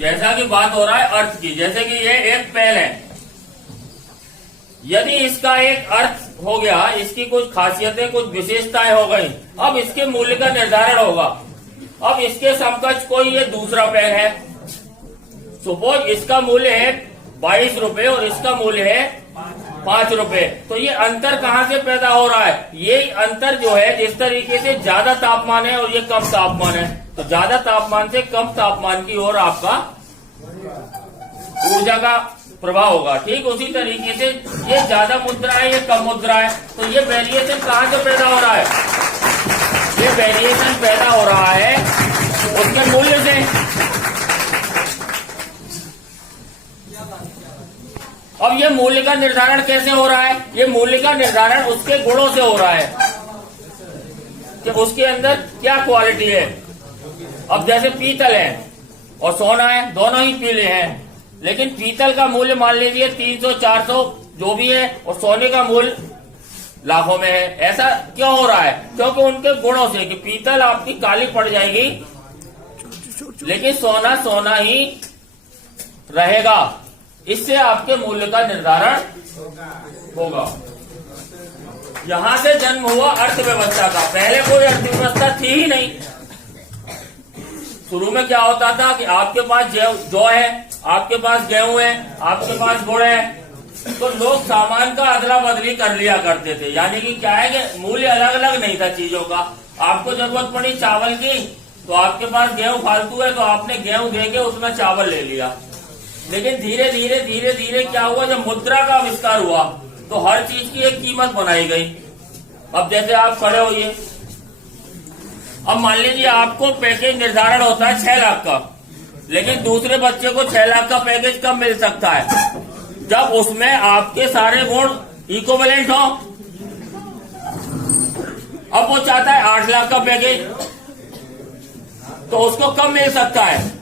जैसा कि बात हो रहा है अर्थ की, जैसे कि ये एक पेन है, यदि इसका एक अर्थ हो गया, इसकी कुछ खासियतें कुछ विशेषताएं हो गई, अब इसके मूल्य का निर्धारण होगा। अब इसके समकक्ष कोई ये दूसरा पेन है, सपोज इसका मूल्य है 22 रुपए और इसका मूल्य है 5 रुपए, तो ये अंतर कहाँ से पैदा हो रहा है? ये अंतर जो है, जिस तरीके से ज्यादा तापमान है और ये कम तापमान है, तो ज्यादा तापमान से कम तापमान की ओर आपका ऊर्जा का प्रभाव होगा। ठीक उसी तरीके से ये ज्यादा मुद्रा है, ये कम मुद्रा है, तो ये वेरिएशन कहाँ से पैदा हो रहा है? ये वेरिएशन पैदा हो रहा है उसके मूल्य से। अब ये मूल्य का निर्धारण कैसे हो रहा है? ये मूल्य का निर्धारण उसके गुणों से हो रहा है कि उसके अंदर क्या क्वालिटी है। अब जैसे पीतल है और सोना है, दोनों ही पीले हैं, लेकिन पीतल का मूल्य मान लीजिए 300-400 जो भी है, और सोने का मूल्य लाखों में है। ऐसा क्यों हो रहा है? क्योंकि उनके गुणों से, कि पीतल आपकी काली पड़ जाएगी लेकिन सोना सोना ही रहेगा। इससे आपके मूल्य का निर्धारण होगा। यहां से जन्म हुआ अर्थव्यवस्था का। पहले कोई अर्थव्यवस्था थी ही नहीं। शुरू में क्या होता था कि आपके पास जौ है, आपके पास गेहूं है, आपके पास गुड़ है, तो लोग सामान का अदला बदली कर लिया करते थे। यानी कि क्या है कि मूल्य अलग अलग नहीं था चीजों का। आपको जरूरत पड़ी चावल की, तो आपके पास गेहूं फालतू है, तो आपने गेहूं देके उसमें चावल ले लिया। लेकिन धीरे धीरे धीरे धीरे क्या हुआ, जब मुद्रा का आविष्कार हुआ तो हर चीज की एक कीमत बनाई गई। अब जैसे आप खड़े होइए, अब मान लीजिए आपको पैकेज निर्धारण होता है 6 लाख का, लेकिन दूसरे बच्चे को 6 लाख का पैकेज कब मिल सकता है? जब उसमें आपके सारे गुण इक्विवेलेंट हो। अब वो चाहता है 8 लाख का पैकेज, तो उसको कब मिल सकता है?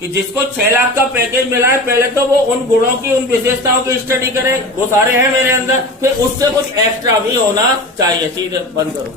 कि जिसको 6 लाख का पैकेज मिला है, पहले तो वो उन गुणों की, उन विशेषताओं की स्टडी करे, वो सारे हैं मेरे अंदर, फिर उससे कुछ एक्स्ट्रा भी होना चाहिए। सीधे बंद करो।